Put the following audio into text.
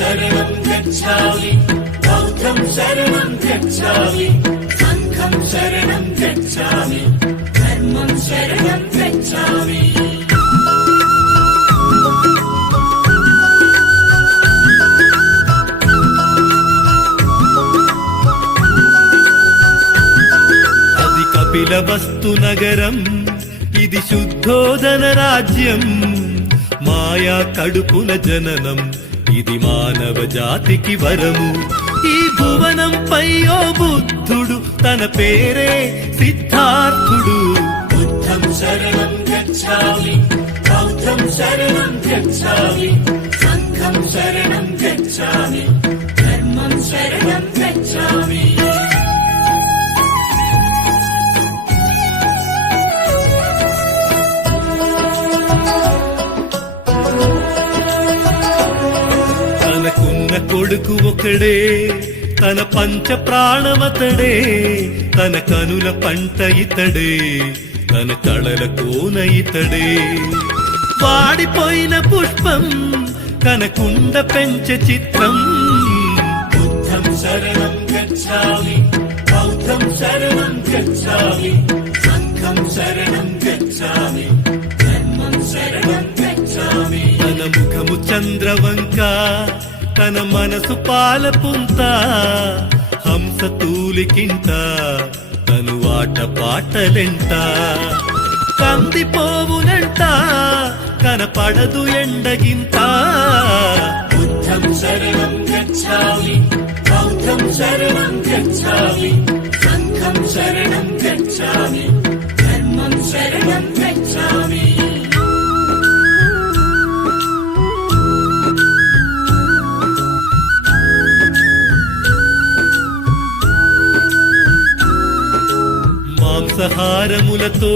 शरणं गच्छामि बौद्धं शरणं गच्छामि संघं शरणं गच्छामि धर्मं शरणं गच्छामि అది కపిలవస్తు నగరం ఇది శుద్ధోదన రాజ్యం మాయా కడుపున జననం ఇది మానవ జాతికి వరము ఈ భువనంపై ఓ బుద్ధుడు తన పేరే సిద్ధార్థుడు బుద్ధం శరణం గచ్ఛామి బౌద్ధం శరణం గచ్ఛామి సంఘం శరణం గచ్ఛామి ధర్మం శరణం గచ్ఛామి తనకున్న కొడుకు ఒకడే తన పంచ ప్రాణమతడే తన కనుల పంట ఇతడే తన కళల కోన ఇతడే వాడిపోయిన పుష్పం కనకుండ పెంచ చిత్రం బుద్ధం శరణం గచ్ఛామి బౌద్ధం శరణం గచ్ఛామి సంఘం శరణం గచ్ఛామి ధర్మం శరణం గచ్ఛామి తన ముఖము చంద్రవంక తన మనసు పాలపుంత హంస తూలికింత తను ఆట పాటలెంట కందిపోవునంట కనపడదు ఎండగింత బుద్ధం శరణం గచ్ఛామి బౌద్ధం శరణం గచ్ఛామి సంఘం శరణం గచ్ఛామి ధర్మం శరణం గచ్ఛామి మాంసాహారములతో